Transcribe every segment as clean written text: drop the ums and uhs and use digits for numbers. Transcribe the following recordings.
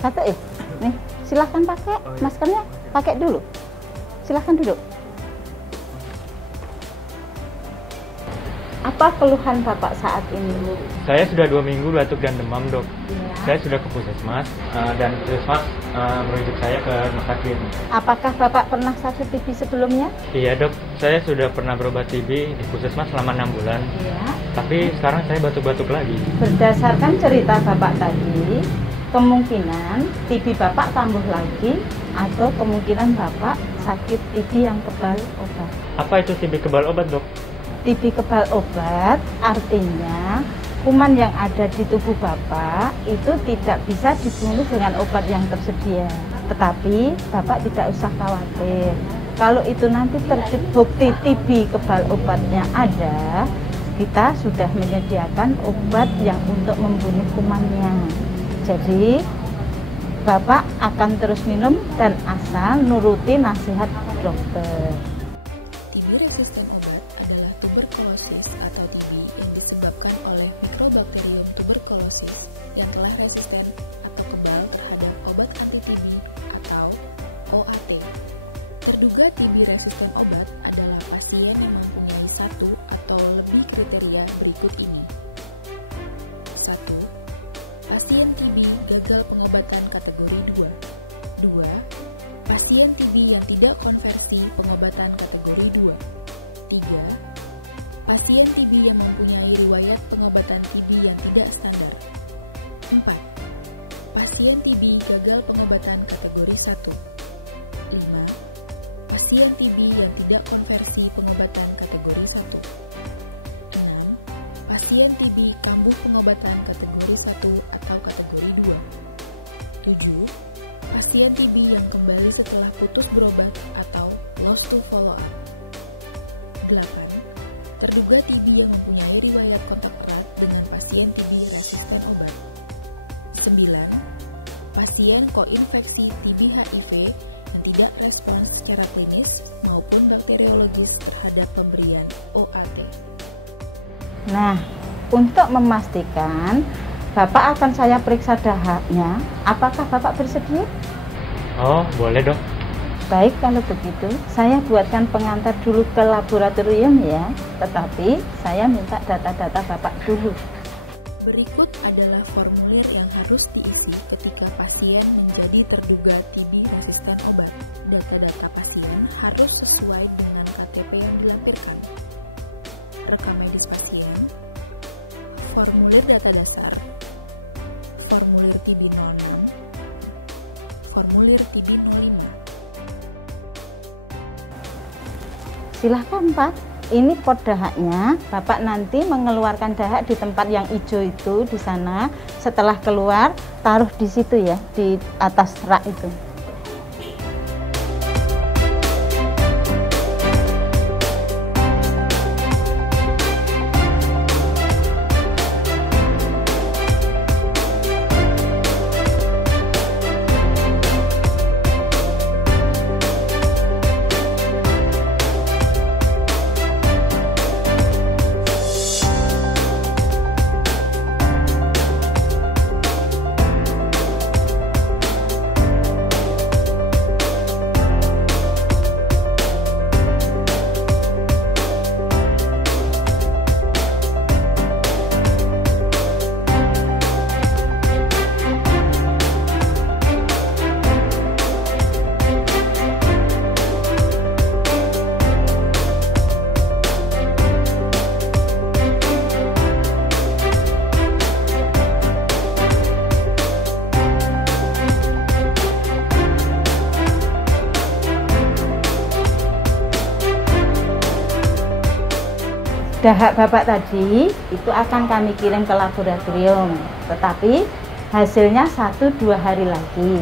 Batuk ya? Nih, silahkan pakai maskernya, pakai dulu. Silahkan duduk. Apa keluhan Bapak saat ini? Saya sudah 2 minggu batuk dan demam, dok. Ya. Saya sudah ke puskesmas dan puskesmas merujuk saya ke rumah sakit. Apakah Bapak pernah sakit TB sebelumnya? Iya, dok. Saya sudah pernah berobat TB di puskesmas selama 6 bulan. Iya. Tapi sekarang saya batuk-batuk lagi. Berdasarkan cerita Bapak tadi, kemungkinan TB Bapak kambuh lagi atau kemungkinan Bapak sakit TB yang kebal obat. Apa itu TB kebal obat, dok? TB kebal obat artinya kuman yang ada di tubuh Bapak itu tidak bisa dibunuh dengan obat yang tersedia. Tetapi Bapak tidak usah khawatir. Kalau itu nanti terbukti TB kebal obatnya ada, kita sudah menyediakan obat yang untuk membunuh kumannya. Jadi Bapak akan terus minum dan asal nuruti nasihat dokter. TB resisten obat adalah tuberkulosis atau TB yang disebabkan oleh Mycobacterium tuberculosis yang telah resisten atau kebal terhadap obat anti-TB atau OAT. Terduga TB resisten obat adalah pasien yang mempunyai satu atau lebih kriteria berikut ini. 1. Pasien TB gagal pengobatan kategori 2. 2. Pasien TB yang tidak konversi pengobatan kategori 2. 3. Pasien TB yang mempunyai riwayat pengobatan TB yang tidak standar. 4. Pasien TB gagal pengobatan kategori 1. 5. Pasien TB yang tidak konversi pengobatan kategori 1. 6. Pasien TB kambuh pengobatan kategori 1 atau kategori 2. 7. Pasien TB yang kembali setelah putus berobat atau lost to follow up. 8. Terduga TB yang mempunyai riwayat kontak erat dengan pasien TB resisten obat. 9. Pasien koinfeksi TB HIV yang tidak respons secara klinis maupun bakteriologis terhadap pemberian OAT. Nah, untuk memastikan Bapak akan saya periksa dahaknya. Apakah Bapak bersedia? Oh, boleh, dok. Baik, kalau begitu saya buatkan pengantar dulu ke laboratorium ya. Tetapi saya minta data-data Bapak dulu. Berikut adalah formulir yang harus diisi ketika pasien menjadi terduga TB resisten obat. Data-data pasien harus sesuai dengan KTP yang dilampirkan. Rekam medis pasien, formulir data dasar, formulir TB 06, formulir TB 05. Silahkan Pak, ini pot dahaknya. Bapak nanti mengeluarkan dahak di tempat yang hijau itu di sana. Setelah keluar, taruh di situ ya, di atas rak itu. Dahak Bapak tadi itu akan kami kirim ke laboratorium, tetapi hasilnya 1-2 hari lagi.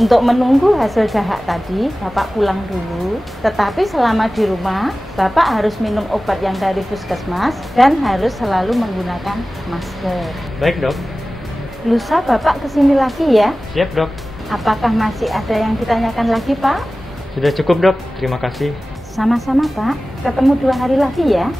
Untuk menunggu hasil dahak tadi, Bapak pulang dulu, tetapi selama di rumah, Bapak harus minum obat yang dari puskesmas dan harus selalu menggunakan masker. Baik, dok. Lusa Bapak kesini lagi ya? Siap, dok. Apakah masih ada yang ditanyakan lagi, Pak? Sudah cukup, dok. Terima kasih. Sama-sama, Pak. Ketemu 2 hari lagi ya.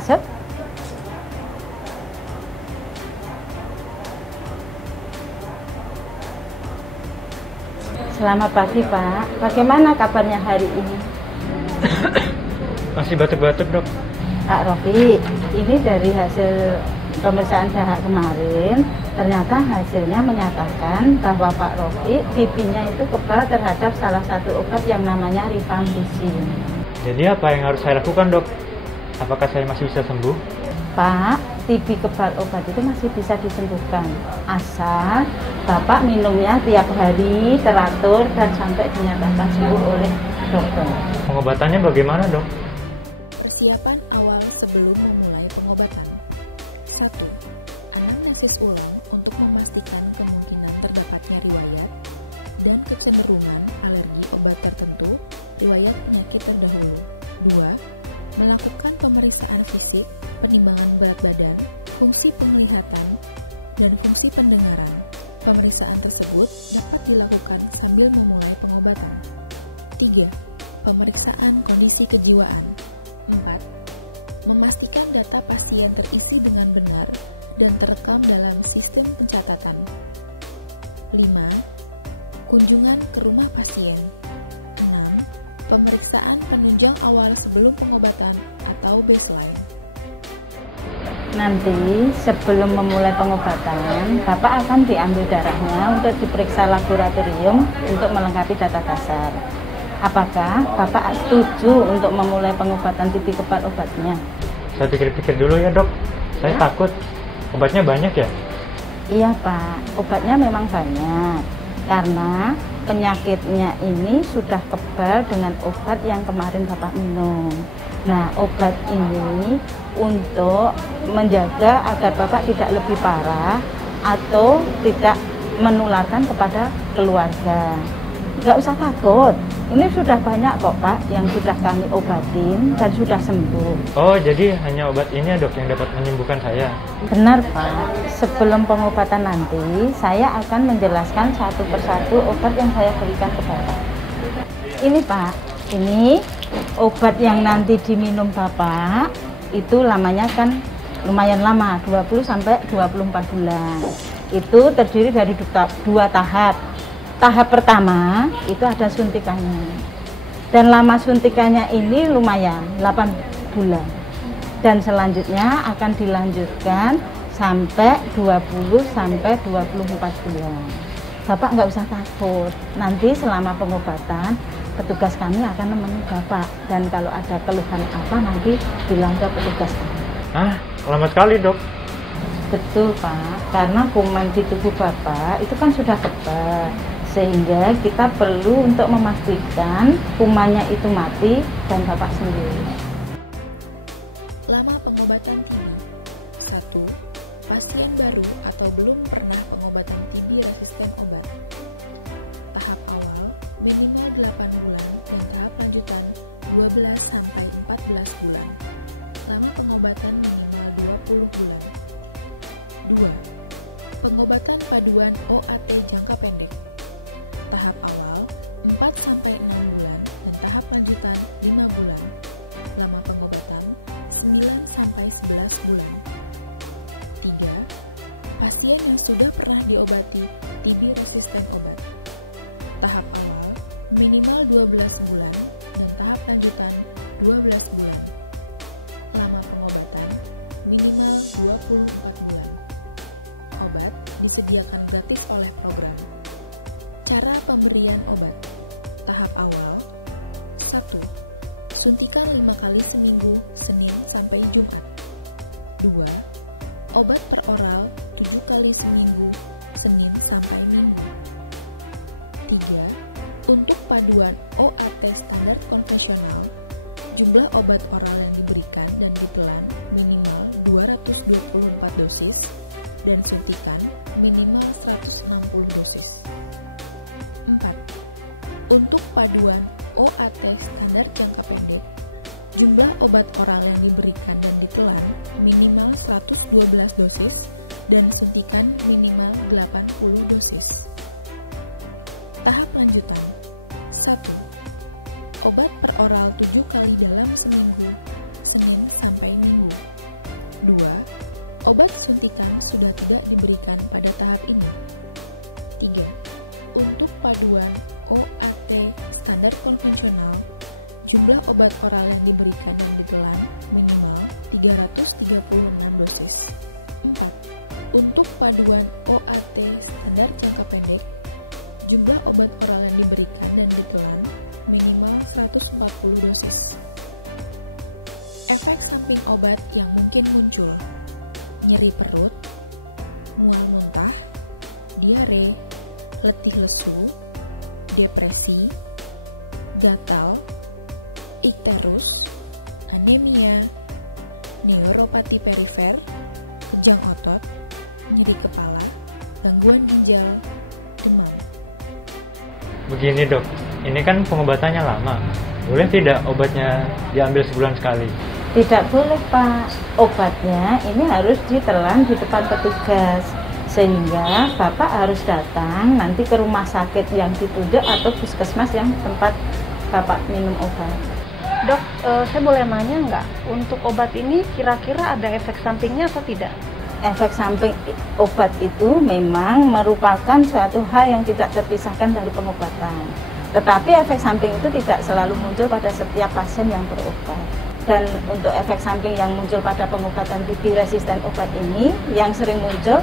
masuk. Selamat pagi, Pak. Bagaimana kabarnya hari ini? Masih batuk-batuk, Dok. Pak Rofi, ini dari hasil pemeriksaan dahak kemarin, ternyata hasilnya menyatakan bahwa Pak Rofi TB-nya itu kebal terhadap salah satu obat yang namanya rifampicin. Jadi apa yang harus saya lakukan, Dok? Apakah saya masih bisa sembuh? Pak, TB kebal obat itu masih bisa disembuhkan asal Bapak minumnya tiap hari teratur dan sampai dinyatakan sembuh oleh dokter. Pengobatannya bagaimana, Dok? Persiapan awal sebelum memulai pengobatan. 1. Anamnesis ulang untuk memastikan kemungkinan terdapatnya riwayat dan kecenderungan alergi obat tertentu, riwayat penyakit terdahulu. 2. Melakukan pemeriksaan fisik, penimbangan berat badan, fungsi penglihatan, dan fungsi pendengaran. Pemeriksaan tersebut dapat dilakukan sambil memulai pengobatan. 3. Pemeriksaan kondisi kejiwaan. 4. Memastikan data pasien terisi dengan benar dan terekam dalam sistem pencatatan. 5. Kunjungan ke rumah pasien. 6. Pemeriksaan penunjang awal sebelum pengobatan atau baseline. Nanti sebelum memulai pengobatan, Bapak akan diambil darahnya untuk diperiksa laboratorium untuk melengkapi data dasar. Apakah Bapak setuju untuk memulai pengobatan TB kebal obatnya? Saya pikir-pikir dulu ya, Dok. Saya takut. Obatnya banyak ya? Iya, Pak. Obatnya memang banyak. Karena penyakitnya ini sudah kebal dengan obat yang kemarin Bapak minum. Nah, obat ini untuk menjaga agar Bapak tidak lebih parah atau tidak menularkan kepada keluarga. Nggak usah takut, ini sudah banyak kok Pak yang sudah kami obatin dan sudah sembuh. Oh, jadi hanya obat ini ya, Dok, yang dapat menyembuhkan saya? Benar Pak, sebelum pengobatan nanti saya akan menjelaskan satu persatu obat yang saya berikan ke Bapak. Ini Pak, ini obat yang nanti diminum Bapak itu lamanya kan lumayan lama, 20-24 bulan. Itu terdiri dari dua tahap. Tahap pertama itu ada suntikannya. Dan lama suntikannya ini lumayan 8 bulan. Dan selanjutnya akan dilanjutkan sampai 20-24 bulan. Bapak nggak usah takut. Nanti selama pengobatan petugas kami akan menemani Bapak, dan kalau ada keluhan apa nanti bilang ke petugas kami. Ah, lama sekali, Dok. Betul Pak, karena kuman di tubuh Bapak itu kan sudah kebal, sehingga kita perlu untuk memastikan kumannya itu mati dan Bapak sembuh. Lama pengobatan TB. 1. Pasien baru atau belum pernah pengobatan TB resisten obat. Tahap awal minimal 8 bulan dan tahap lanjutan 12-14 bulan. Lama pengobatan minimal 20 bulan. 2. Pengobatan paduan OAT jangka pendek. Tahap awal 4-6 bulan dan tahap lanjutan 5 bulan. Lama pengobatan 9-11 bulan. 3. Pasien yang sudah pernah diobati TB resisten obat. Tahap awal minimal 12 bulan dan tahap lanjutan 12 bulan. Lama pengobatan minimal 24 bulan. Obat disediakan gratis oleh program. Cara pemberian obat. Tahap awal 1. Suntikan 5 kali seminggu, Senin sampai Jumat. 2. Obat per oral 7 kali seminggu, Senin sampai Minggu. 3. Untuk paduan OAT standar konvensional, jumlah obat oral yang diberikan dan ditelan minimal 224 dosis dan suntikan minimal 160 dosis. 4. Untuk paduan OAT standar jangka pendek, jumlah obat oral yang diberikan dan ditelan minimal 112 dosis dan suntikan minimal 80 dosis. Tahap lanjutan. 1. Obat per oral 7 kali dalam seminggu, Senin sampai Minggu. 2. Obat suntikan sudah tidak diberikan pada tahap ini. 3. Untuk paduan OAT standar konvensional, jumlah obat oral yang diberikan dan ditelan minimal 336 dosis. 4. Untuk paduan OAT standar jangka pendek, jumlah obat oral yang diberikan dan ditelan minimal 140 dosis. Efek samping obat yang mungkin muncul: nyeri perut, mual muntah, diare, letih lesu, depresi, gatal, ikterus, anemia, neuropati perifer, kejang otot, nyeri kepala, gangguan ginjal, demam. Begini dok, ini kan pengobatannya lama. Boleh tidak obatnya diambil sebulan sekali? Tidak boleh Pak, obatnya ini harus ditelan di depan petugas, sehingga Bapak harus datang nanti ke rumah sakit yang ditunjuk atau puskesmas yang tempat Bapak minum obat. Dok, saya boleh nanya nggak, untuk obat ini kira-kira ada efek sampingnya atau tidak? Efek samping obat itu memang merupakan suatu hal yang tidak terpisahkan dari pengobatan. Tetapi efek samping itu tidak selalu muncul pada setiap pasien yang berobat. Dan untuk efek samping yang muncul pada pengobatan TB resisten obat ini, yang sering muncul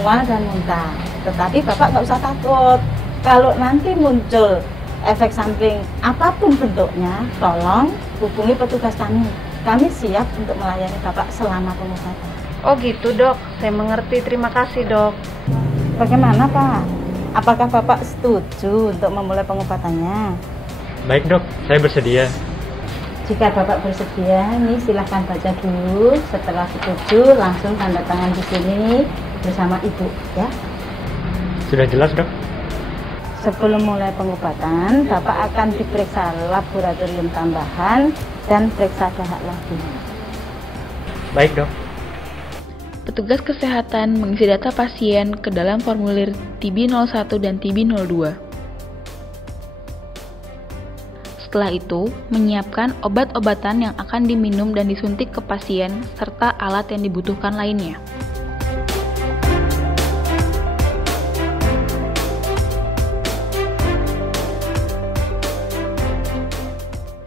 mual dan muntah. Tetapi Bapak nggak usah takut. Kalau nanti muncul efek samping apapun bentuknya, tolong hubungi petugas kami. Kami siap untuk melayani Bapak selama pengobatan. Oh gitu dok, saya mengerti. Terima kasih dok. Bagaimana Pak? Apakah Bapak setuju untuk memulai pengobatannya? Baik dok, saya bersedia. Jika Bapak bersedia, ini silahkan baca dulu. Setelah setuju, langsung tanda tangan di sini bersama Ibu, ya. Sudah jelas dok? Sebelum mulai pengobatan, Bapak akan diperiksa laboratorium tambahan dan periksa dahak lagi. Baik dok. Petugas kesehatan mengisi data pasien ke dalam formulir TB 01 dan TB 02. Setelah itu, menyiapkan obat-obatan yang akan diminum dan disuntik ke pasien serta alat yang dibutuhkan lainnya.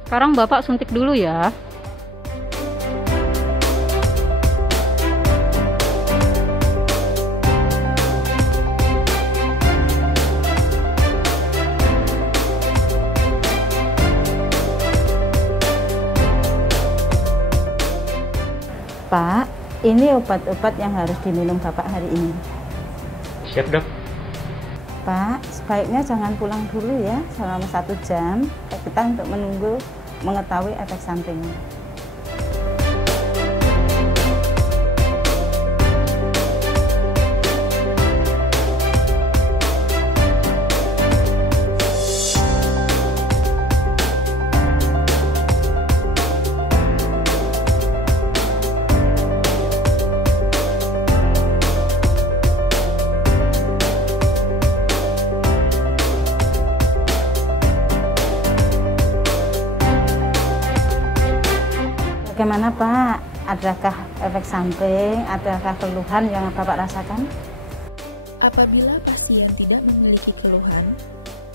Sekarang Bapak suntik dulu ya. Pak, ini obat-obat yang harus diminum Bapak hari ini. Siap dok. Pak, sebaiknya jangan pulang dulu ya selama 1 jam. Kita untuk menunggu mengetahui efek sampingnya. Bagaimana Pak? Adakah efek samping, adakah keluhan yang Bapak rasakan? Apabila pasien tidak memiliki keluhan,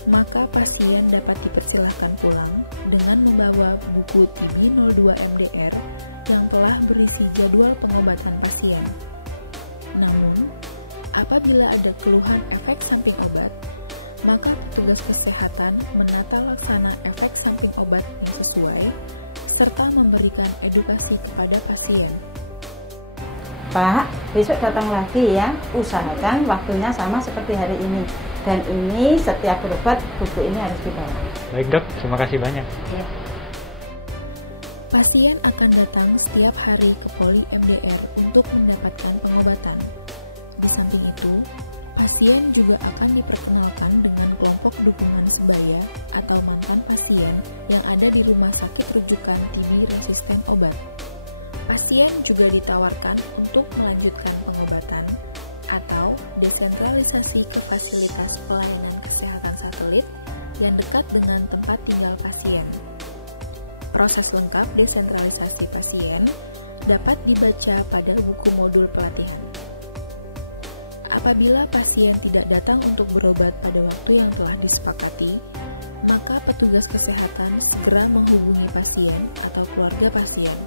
maka pasien dapat dipersilahkan pulang dengan membawa buku TB 02 MDR yang telah berisi jadwal pengobatan pasien. Namun, apabila ada keluhan efek samping obat, maka petugas kesehatan menata laksana efek samping obat yang sesuai serta memberikan edukasi kepada pasien. Pak, besok datang lagi ya. Usahakan waktunya sama seperti hari ini. Dan ini setiap berobat buku ini harus dibawa. Baik dok, terima kasih banyak. Iya. Pasien akan datang setiap hari ke Poli MDR untuk mendapatkan pengobatan. Di samping itu, pasien juga akan diperkenalkan dengan kelompok dukungan sebaya atau mantan pasien yang ada di rumah sakit rujukan TB resisten obat. Pasien juga ditawarkan untuk melanjutkan pengobatan atau desentralisasi ke fasilitas pelayanan kesehatan satelit yang dekat dengan tempat tinggal pasien. Proses lengkap desentralisasi pasien dapat dibaca pada buku modul pelatihan. Apabila pasien tidak datang untuk berobat pada waktu yang telah disepakati, maka petugas kesehatan segera menghubungi pasien atau keluarga pasien.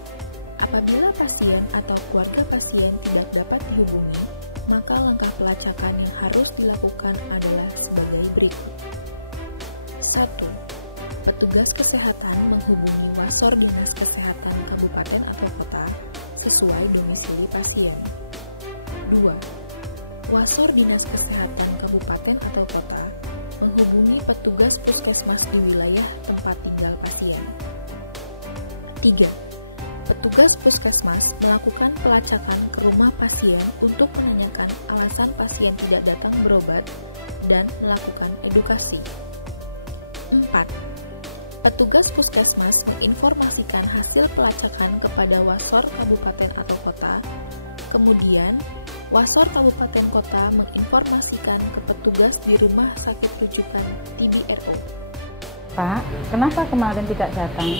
Apabila pasien atau keluarga pasien tidak dapat dihubungi, maka langkah pelacakan yang harus dilakukan adalah sebagai berikut. 1. Petugas kesehatan menghubungi wasor Dinas Kesehatan Kabupaten atau Kota sesuai domisili pasien. 2. Wasor Dinas Kesehatan Kabupaten atau Kota menghubungi petugas puskesmas di wilayah tempat tinggal pasien. 3. Petugas puskesmas melakukan pelacakan ke rumah pasien untuk menanyakan alasan pasien tidak datang berobat dan melakukan edukasi. 4. Petugas puskesmas menginformasikan hasil pelacakan kepada wasor kabupaten atau kota, kemudian wasor kabupaten kota menginformasikan ke petugas di rumah sakit rujukan TB-RO. Pak, kenapa kemarin tidak datang?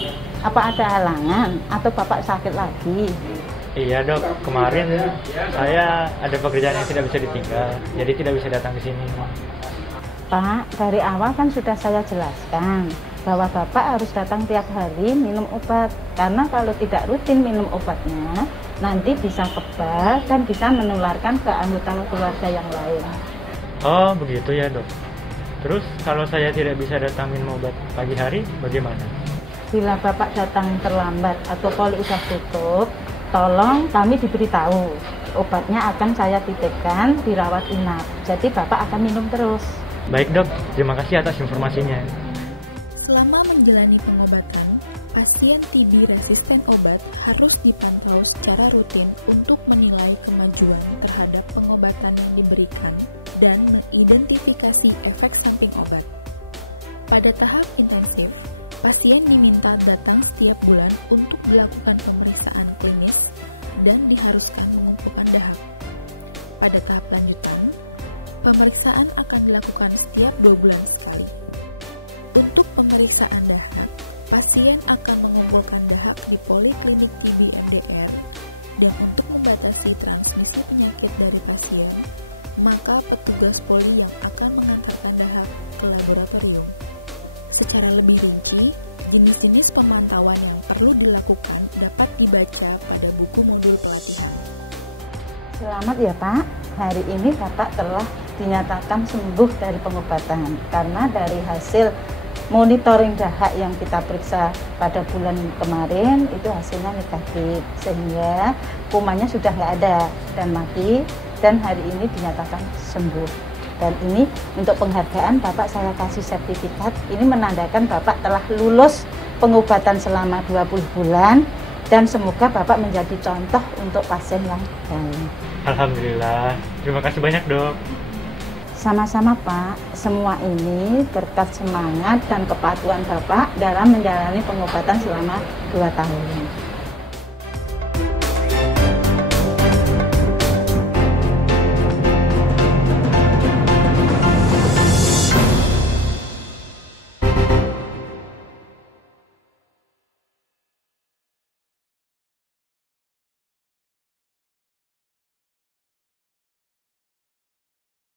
Apa ada halangan atau Bapak sakit lagi? Iya dok, kemarin saya ada pekerjaan yang tidak bisa ditinggal, jadi tidak bisa datang ke sini. Pak, dari awal kan sudah saya jelaskan bahwa Bapak harus datang tiap hari minum obat. Karena kalau tidak rutin minum obatnya, nanti bisa kebal dan bisa menularkan ke anggota keluarga yang lain. Oh begitu ya dok. Terus kalau saya tidak bisa datang minum obat pagi hari, bagaimana? Bila Bapak datang terlambat atau poli sudah tutup, tolong kami diberitahu. Obatnya akan saya titipkan dirawat inap. Jadi Bapak akan minum terus. Baik dok, terima kasih atas informasinya. Selama menjalani pengobatan, pasien TB resisten obat harus dipantau secara rutin untuk menilai kemajuan terhadap pengobatan yang diberikan dan mengidentifikasi efek samping obat. Pada tahap intensif, pasien diminta datang setiap bulan untuk dilakukan pemeriksaan klinis dan diharuskan mengumpulkan dahak. Pada tahap lanjutan, pemeriksaan akan dilakukan setiap 2 bulan sekali. Untuk pemeriksaan dahak, pasien akan mengumpulkan dahak di Poliklinik TB MDR, dan untuk membatasi transmisi penyakit dari pasien, maka petugas poli yang akan mengantarkan dahak ke laboratorium. Secara lebih rinci, jenis-jenis pemantauan yang perlu dilakukan dapat dibaca pada buku modul pelatihan. Selamat ya Pak, hari ini Bapak telah dinyatakan sembuh dari pengobatan karena dari hasil monitoring dahak yang kita periksa pada bulan kemarin itu hasilnya negatif, sehingga kumannya sudah nggak ada dan mati, dan hari ini dinyatakan sembuh. Dan ini untuk penghargaan Bapak saya kasih sertifikat, ini menandakan Bapak telah lulus pengobatan selama 20 bulan dan semoga Bapak menjadi contoh untuk pasien yang lain. Alhamdulillah, terima kasih banyak dok. Sama-sama Pak, semua ini berkat semangat dan kepatuhan Bapak dalam menjalani pengobatan selama 2 tahun.